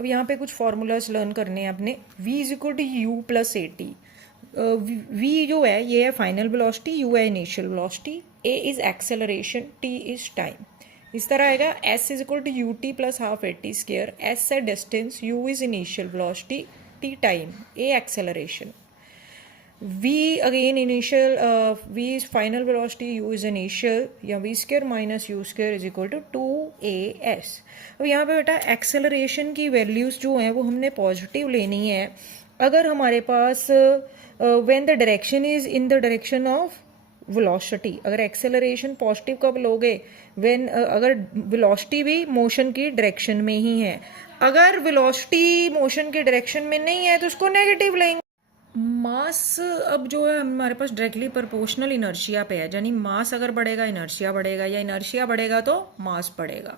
अब यहाँ पे कुछ फॉर्मूलाज लर्न करने हैं अपने। v is equal to u plus a t. v जो है ये है फाइनल वेलोसिटी, u है initial velocity, a is acceleration, t is time. इस तरह आएगा s is equal to u t plus half a t square. s है distance, u is initial velocity, t time, a acceleration. v again initial, v is final velocity, u is initial, या v square minus u square is equal to 2as। अब यहाँ पे बेटा acceleration की values जो हैं वो हमने पॉजिटिव लेनी है। अगर हमारे पास when the direction is in the direction of velocity, अगर एक्सेलरेशन पॉजिटिव कब लोगे, व्हेन अगर वेलोसिटी भी मोशन की डायरेक्शन में ही है। अगर वेलोसिटी मोशन की डायरेक्शन में नहीं है तो उसको नेगेटिव लेंगे। मास अब जो है हमारे पास डायरेक्टली प्रोपोर्शनल इनर्शिया पे है, यानी मास अगर बढ़ेगा इनर्शिया बढ़ेगा, या इनर्शिया बढ़ेगा तो मास बढ़ेगा।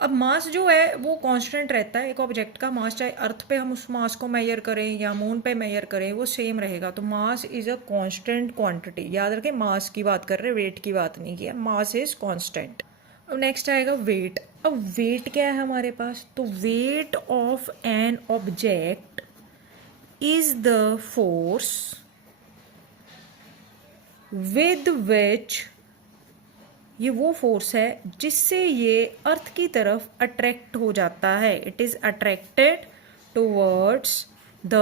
अब मास जो है वो कांस्टेंट रहता है, एक ऑब्जेक्ट का मास, चाहे अर्थ पे हम उस मास को मेजर करें या मून पे मेजर करें, वो सेम रहेगा। तो mass is a constant quantity, याद रखें मास की बात कर रहे हैं, वेट की बात नहीं की है। Mass is constant. अब नेक्स्ट आएगा वेट। अब वेट क्या है हमारे पास, तो weight of an object is the force with which, ये वो फोर्स है जिससे ये अर्थ की तरफ अट्रैक्ट हो जाता है। It is attracted towards the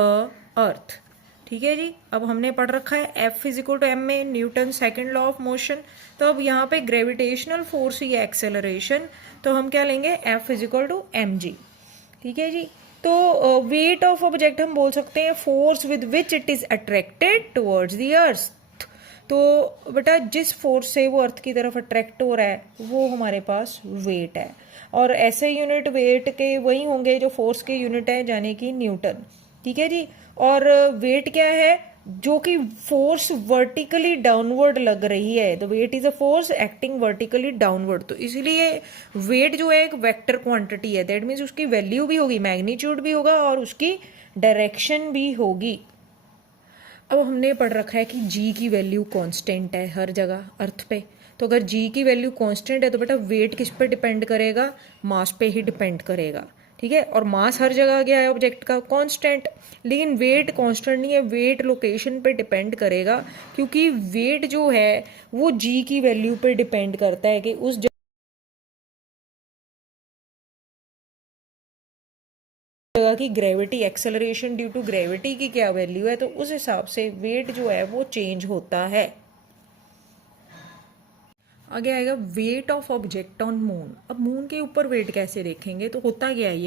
earth. ठीक है जी। अब हमने पढ़ रखा है F is equal to M में, Newton second law of motion. तो अब यहाँ पे ग्रेविटेशनल फोर्स ही है एक्सेलरेशन, तो हम क्या लेंगे, F is equal to M G. ठीक है जी। तो वेट ऑफ ऑब्जेक्ट हम बोल सकते हैं force with which it is attracted towards the earth. तो बेटा जिस फोर्स से वो अर्थ की तरफ अट्रैक्ट हो रहा है वो हमारे पास वेट है। और ऐसे यूनिट वेट के वही होंगे जो फोर्स के यूनिट है, यानी कि न्यूटन। ठीक है जी। और वेट क्या है, जो कि फोर्स वर्टिकली डाउनवर्ड लग रही है। The weight is a force acting vertically downward. तो इसीलिए वेट जो है एक वेक्टर क्वांटिटी है, दैट मीन्स उसकी वैल्यू भी होगी, मैग्नीट्यूड भी होगा और उसकी डायरेक्शन भी होगी। अब हमने पढ़ रखा है कि जी की वैल्यू कांस्टेंट है हर जगह अर्थ पे। तो अगर जी की वैल्यू कांस्टेंट है तो बेटा वेट किस पे डिपेंड करेगा, मास पे ही डिपेंड करेगा। ठीक है। और मास हर जगह गया है ऑब्जेक्ट का कांस्टेंट, लेकिन वेट कांस्टेंट नहीं है, वेट लोकेशन पे डिपेंड करेगा, क्योंकि वेट जो है वो जी की वैल्यू पे डिपेंड करता है कि उस जगह की gravity, acceleration due to gravity की क्या वैल्यू है, तो उस हिसाब से वेट जो है वो चेंज होता है। आगे आएगा weight of object on moon. अब मून के ऊपर वेट कैसे देखेंगे, तो होता क्या है ये,